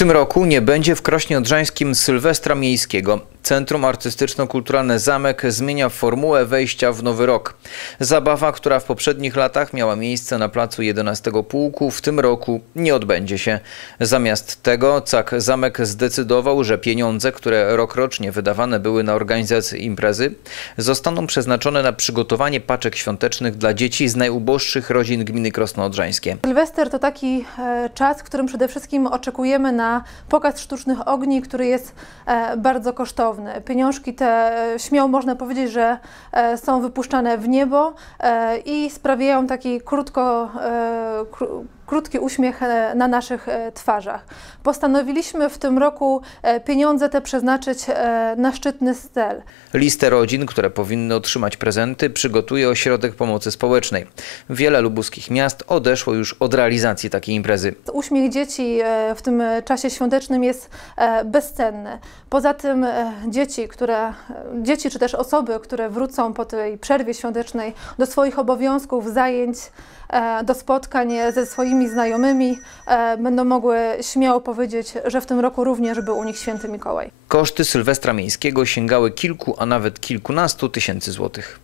tym roku nie będzie w Krośnie Odrzańskim Sylwestra Miejskiego. Centrum Artystyczno-Kulturalne Zamek zmienia formułę wejścia w nowy rok. Zabawa, która w poprzednich latach miała miejsce na placu 11 Pułku, w tym roku nie odbędzie się. Zamiast tego CAK Zamek zdecydował, że pieniądze, które rokrocznie wydawane były na organizację imprezy, zostaną przeznaczone na przygotowanie paczek świątecznych dla dzieci z najuboższych rodzin gminy Krosno-Odrzańskie. Sylwester to taki e, czas, w którym przede wszystkim oczekujemy na pokaz sztucznych ogni, który jest e, bardzo kosztowny. Pieniążki te, e, śmiało można powiedzieć, że e, są wypuszczane w niebo e, i sprawiają taki krótko, kró- krótki uśmiech e, na naszych e, twarzach. Postanowiliśmy w tym roku e, pieniądze te przeznaczyć na szczytny cel. Listę rodzin, które powinny otrzymać prezenty, przygotuje Ośrodek Pomocy Społecznej. Wiele lubuskich miast odeszło już od realizacji takiej imprezy. Uśmiech dzieci w tym czasie świątecznym jest bezcenny. Poza tym dzieci, które, dzieci czy też osoby, które wrócą po tej przerwie świątecznej do swoich obowiązków, zajęć, do spotkań ze swoimi znajomymi, e, będą mogły śmiało powiedzieć, że w tym roku również był u nich święty Mikołaj. Koszty Sylwestra Miejskiego sięgały kilku, a nawet kilkunastu tysięcy złotych.